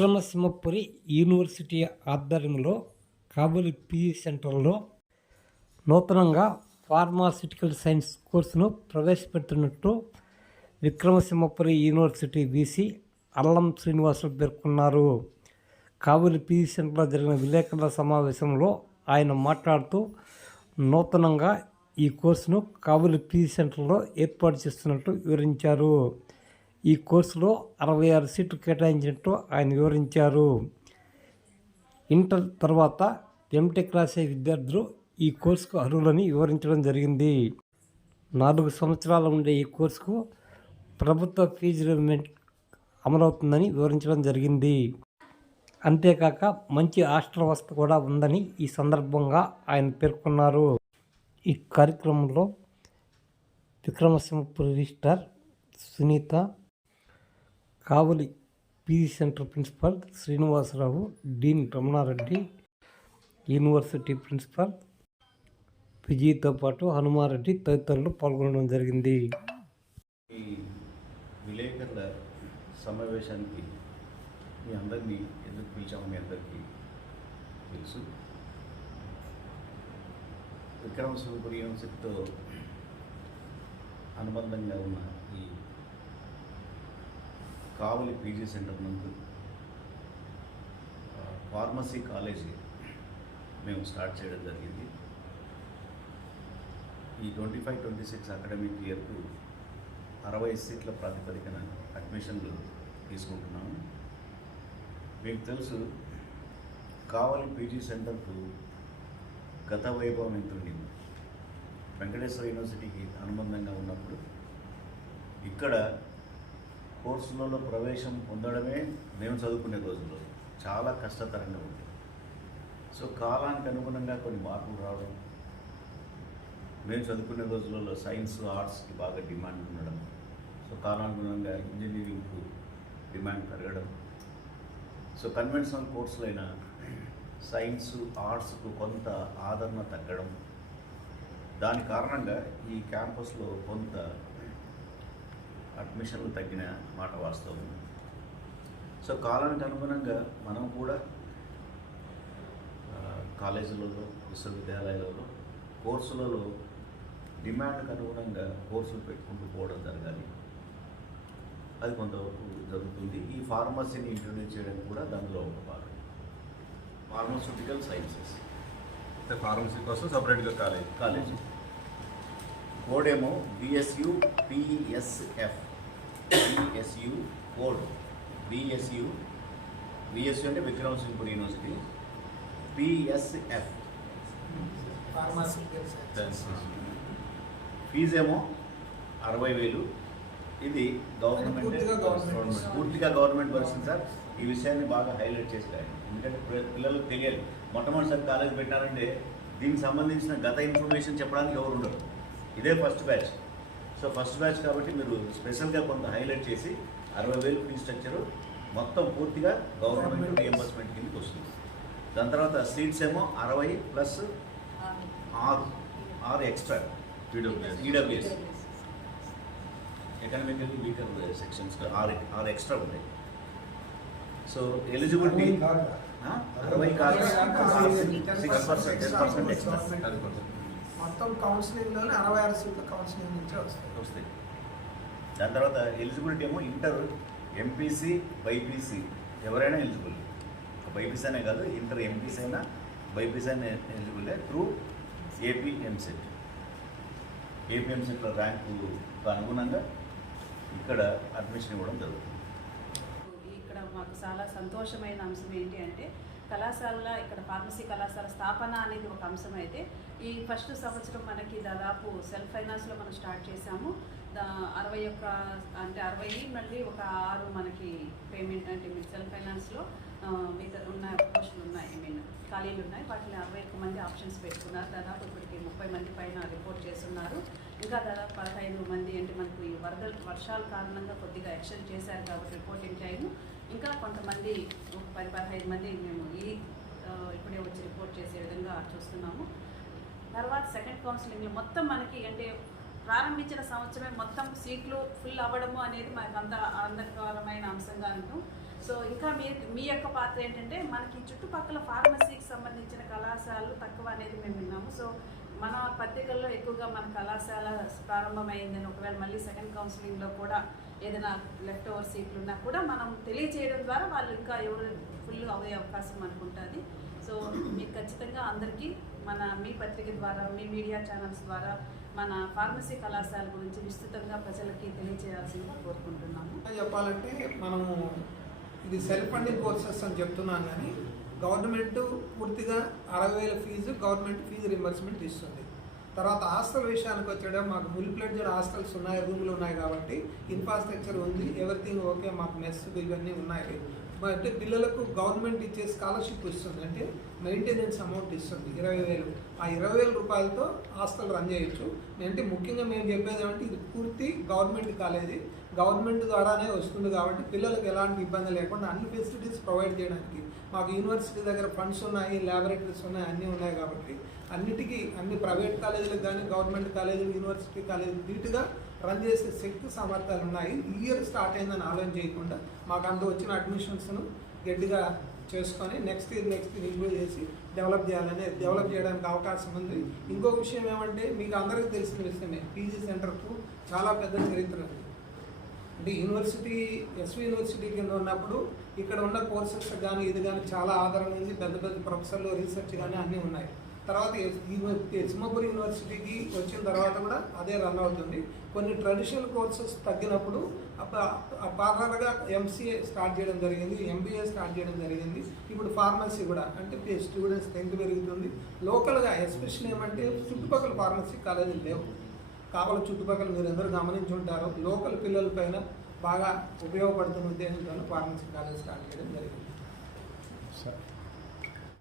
Vikrama Simhapuri university ఆధ్వర్యంలో Kabuli PG సెంటర్లో నూతనంగా ఫార్మాసిటికల్ సైన్స్ కోర్సును ప్రవేశపెడుతున్నట్టు విక్రమసింహపురి యూనివర్సిటీ వీసీ అల్లం శ్రీనివాసులు పేర్కొన్నారు. కాబూలి పీజీ సెంటర్లో జరిగిన విలేకరుల సమావేశంలో ఆయన మాట్లాడుతూ నూతనంగా ఈ కోర్సును కాబూలి పీజీ సెంటర్లో ఏర్పాటు చేస్తున్నట్టు వివరించారు. ఈ కోర్సులో అరవై ఆరు సీట్లు కేటాయించినట్టు ఆయన వివరించారు. ఇంటర్ తర్వాత ఎంటెక్ రాసే విద్యార్థులు ఈ కోర్సుకు అర్హులని వివరించడం జరిగింది. నాలుగు సంవత్సరాలు ఉండే ఈ కోర్సుకు ప్రభుత్వ ఫీజు రిమెంట్ అమలవుతుందని వివరించడం జరిగింది. అంతేకాక మంచి హాస్టల్ వసతి కూడా ఉందని ఈ సందర్భంగా ఆయన పేర్కొన్నారు. ఈ కార్యక్రమంలో Vikrama Simhapuri registrar Sunitha Kavali PG centre principal Srinivasa Rao dean Ramana Reddy university principal విజయ్తో పాటు హనుమారెడ్డి తదితరులు పాల్గొనడం జరిగింది. ఈ విలేకరుల సమావేశానికి మీ అందరినీ ఎందుకు పిలిచాము మీ అందరికీ తెలుసు. విక్రమ సింహపురి యూనివర్సిటీతో అనుబంధంగా ఉన్న ఈ కావలి పీజీ సెంటర్ నందు ఫార్మసీ కాలేజీ మేము స్టార్ట్ చేయడం జరిగింది. ఈ twenty five twenty six academic ఇయర్కు అరవై సీట్ల ప్రాతిపదికన అడ్మిషన్లు తీసుకుంటున్నాము. మీకు తెలుసు కావలి పీజీ సెంటర్కు గత వైభవం ఎంత ఉండింది వెంకటేశ్వర యూనివర్సిటీకి అనుబంధంగా ఉన్నప్పుడు ఇక్కడ కోర్సులలో ప్రవేశం పొందడమే మేము చదువుకునే రోజుల్లో చాలా కష్టతరంగా ఉంది సో కాలానికి అనుగుణంగా కొన్ని మార్పులు రావడం మేము చదువుకునే రోజులలో సైన్స్ ఆర్ట్స్కి బాగా డిమాండ్ ఉండడం సో కాలానుగుణంగా ఇంజనీరింగ్కు డిమాండ్ పెరగడం. సో కన్వెన్షనల్ కోర్సులైన సైన్స్ ఆర్ట్స్కు కొంత ఆదరణ తగ్గడం. దాని కారణంగా ఈ క్యాంపస్లో కొంత అడ్మిషన్లు తగ్గిన మాట వాస్తవం. సో కాలానికి అనుగుణంగా మనం కూడా కాలేజీలలో విశ్వవిద్యాలయాలలో కోర్సులలో డిమాండ్కి అనుగుణంగా కోర్సులు పెట్టుకుంటూ పోవడం జరగాలి. అది కొంతవరకు జరుగుతుంది. ఈ ఫార్మసీని ఇంట్రొడ్యూస్ చేయడం కూడా దానిలో ఒక భాగం. Pharmaceutical sciences. ఫార్మసీ కోసం సపరేట్గా college. College. కోడేమో BSU PSF BSU code. BSU BSU అంటే Vikram Singhpur university. PSF fee ఏమో అరవై వేలు. ఇది గవర్నమెంట్ పూర్తిగా గవర్నమెంట్. పరిస్థితి సార్. ఈ విషయాన్ని బాగా హైలైట్ చేస్తారు ఎందుకంటే పిల్ల- పిల్లలకు తెలియాలి. మొట్టమొదటిసారి కాలేజ్ పెట్టారంటే దీనికి సంబంధించిన గత ఇన్ఫర్మేషన్ చెప్పడానికి ఎవరు ఉండరు. ఇదే first batch. So first batch కాబట్టి మీరు స్పెషల్గా కొంత హైలైట్ చేసి అరవై వేలు ఫీ స్ట్రక్చరు మొత్తం పూర్తిగా గవర్నమెంట్. రియంబర్స్మెంట్ కిందకి వస్తుంది. దాని తర్వాత సీట్స్ ఏమో అరవై ప్లస్ ఆరు ఆరు extra EWS economically weaker sections ఆరు ఆరు ఎక్స్ట్రా ఉన్నాయి. సో ఎలిజిబిలిటీ అరవై కాదు. Six percent ten percent extra. మొత్తం కౌన్సిలింగ్లోనే అరవై ఆరు సీట్ల కౌన్సిలింగ్ నుంచే వస్తాయి. వస్తాయి. దాని తర్వాత ఎలిజిబిలిటీ ఏమో ఇంటర్ ఎంపీసీ బైపీసీ ఎవరైనా ఎలిజిబుల్ బైపీసీ అనే కాదు ఇంటర్ ఎంపీసీ అయినా బైపీసీ అయినా eligible through AP EAMCET AP ఎంసెట్లో ర్యాంకు అనుగుణంగా ఇక్కడ అడ్మిషన్ ఇవ్వడం జరుగుతుంది. ఇక్కడ మాకు చాలా సంతోషమైన అంశం ఏంటి అంటే కళాశాల ఇక్కడ ఫార్మసీ కళాశాల స్థాపన అనేది ఒక అంశం అయితే ఈ ఫస్ట్ సంవత్సరం మనకి దాదాపు సెల్ఫ్ ఫైనాన్స్లో మనం స్టార్ట్ చేసాము దా అరవై ఒక్క అంటే అరవై మళ్ళీ ఒక ఆరు మనకి పేమెంట్ అంటే మీరు సెల్ఫ్ ఫైనాన్స్లో మిగతా ఉన్న పోస్టులు ఉన్నాయి ఐ మీన్ ఖాళీలు ఉన్నాయి. వాటిని అరవై ఒక్క మంది ఆప్షన్స్ పెట్టుకున్నారు. దాదాపు ఇప్పటికి ముప్పై మంది పైన రిపోర్ట్ చేస్తున్నారు. ఇంకా దాదాపు పదహైదు మంది అంటే మనకు ఈ వరద వర్షాల కారణంగా కొద్దిగా ఎక్స్టెండ్ చేశారు కాబట్టి రిపోర్టింగ్ టైం ఇంకా కొంతమంది ఒక పది పదహైదు మంది మేము ఈ ఇప్పుడే వచ్చి రిపోర్ట్ చేసే విధంగా చూస్తున్నాము. తర్వాత సెకండ్ కౌన్సిలింగ్లో మొత్తం మనకి అంటే ప్రారంభించిన సంవత్సరమే మొత్తం సీట్లు ఫుల్ అవ్వడము అనేది మనకు అంత ఆనందకరమైన అంశంగా అంటూ సో ఇంకా మీ మీ యొక్క పాత్ర ఏంటంటే మనకి చుట్టుపక్కల ఫార్మసీకి సంబంధించిన కళాశాలలు తక్కువ అనేది మేము విన్నాము. సో మన పత్రికల్లో ఎక్కువగా మన కళాశాల ప్రారంభమైందని ఒకవేళ మళ్ళీ సెకండ్ కౌన్సిలింగ్లో కూడా ఏదైనా లెఫ్ట్ ఓవర్ సీట్లు ఉన్నా కూడా మనం తెలియజేయడం ద్వారా వాళ్ళు ఇంకా ఎవరు ఫుల్ అయ్యే అవకాశం మనకు ఉంటుంది సో మీకు ఖచ్చితంగా అందరికీ మన మీ పత్రిక ద్వారా మీ మీడియా ఛానల్స్ ద్వారా మన ఫార్మసీ కళాశాల గురించి విస్తృతంగా ప్రజలకి తెలియజేయాల్సిందిగా కోరుకుంటున్నాము. చెప్పాలంటే మనము ఇది సెల్ఫ్ ఫండింగ్ కోర్సెస్ అని చెప్తున్నాను కానీ గవర్నమెంట్ పూర్తిగా అరవై వేల ఫీజు గవర్నమెంట్ ఫీజు రిమర్స్మెంట్ ఇస్తుంది. తర్వాత హాస్టల్ విషయానికి వచ్చాడే మాకు ఫుల్ ప్లెడ్జెడ్ హాస్టల్స్ ఉన్నాయి రూములు ఉన్నాయి కాబట్టి ఇన్ఫ్రాస్ట్రక్చర్ ఉంది ఎవ్రీథింగ్ ఓకే మాకు మెస్ ఇవన్నీ ఉన్నాయి. అంటే పిల్లలకు గవర్నమెంట్ ఇచ్చే స్కాలర్షిప్ ఇస్తుంది అంటే మెయింటెనెన్స్ అమౌంట్ ఇస్తుంది ఇరవై వేలు. ఆ ఇరవై వేల రూపాయలతో హాస్టల్ రన్ చేయొచ్చు. అంటే ముఖ్యంగా మేము చెప్పేది ఏమంటే ఇది పూర్తి గవర్నమెంట్ కాలేజీ గవర్నమెంట్ ద్వారానే వస్తుంది కాబట్టి పిల్లలకు ఎలాంటి ఇబ్బంది లేకుండా అన్ని ఫెసిలిటీస్ ప్రొవైడ్ చేయడానికి. మాకు యూనివర్సిటీ దగ్గర ఫండ్స్ ఉన్నాయి ల్యాబొరేటరీస్ ఉన్నాయి అన్నీ ఉన్నాయి కాబట్టి అన్నిటికీ అన్ని ప్రైవేట్ కాలేజీలకు కానీ గవర్నమెంట్ కాలేజీలు యూనివర్సిటీ కాలేజీలు నీట్గా రన్ చేసే శక్తి సామర్థ్యాలు ఉన్నాయి. ఈ ఇయర్ స్టార్ట్ అయిందని ఆలోచన చేయకుండా మాకు అంత వచ్చిన అడ్మిషన్స్ను గట్టిగా చేసుకొని next year next year improve చేసి డెవలప్ చేయాలని డెవలప్ చేయడానికి అవకాశం ఉంది. ఇంకొక విషయం ఏమంటే మీకు అందరికీ తెలిసిన విషయమే పీజీ సెంటర్కు చాలా పెద్ద చరిత్ర ఉంది. అంటే యూనివర్సిటీ ఎస్వి యూనివర్సిటీ కింద ఉన్నప్పుడు ఇక్కడ ఉన్న కోర్సెస్ కానీ ఇది కానీ చాలా ఆదరణ ఉంది. పెద్ద పెద్ద ప్రొఫెసర్లు రీసెర్చ్ కానీ అన్నీ ఉన్నాయి. తర్వాత ఎస్- ఈ యూనివర్సిటీకి వచ్చిన తర్వాత కూడా అదే రన్ అవుతుంది. కొన్ని ట్రెడిషనల్ కోర్సెస్ తగ్గినప్పుడు పార్లర్గా ఎంసీఏ స్టార్ట్ చేయడం జరిగింది ఎంబీఏ స్టార్ట్ చేయడం జరిగింది. ఇప్పుడు ఫార్మసీ కూడా అంటే స్టూడెంట్స్ స్ట్రెంత్ పెరుగుతుంది. లోకల్గా ఎస్పెషల్లీ ఏమంటే చుట్టుపక్కల ఫార్మసీ కాలేజీలు లేవు. కాబట్టి చుట్టుపక్కల మీరు గమనించి ఉంటారు లోకల్ పిల్లల పైన బాగా ఉపయోగపడుతున్న ఉద్దేశంతో ఫార్మసీ కాలేజ్ స్టార్ట్ చేయడం జరిగింది. సార్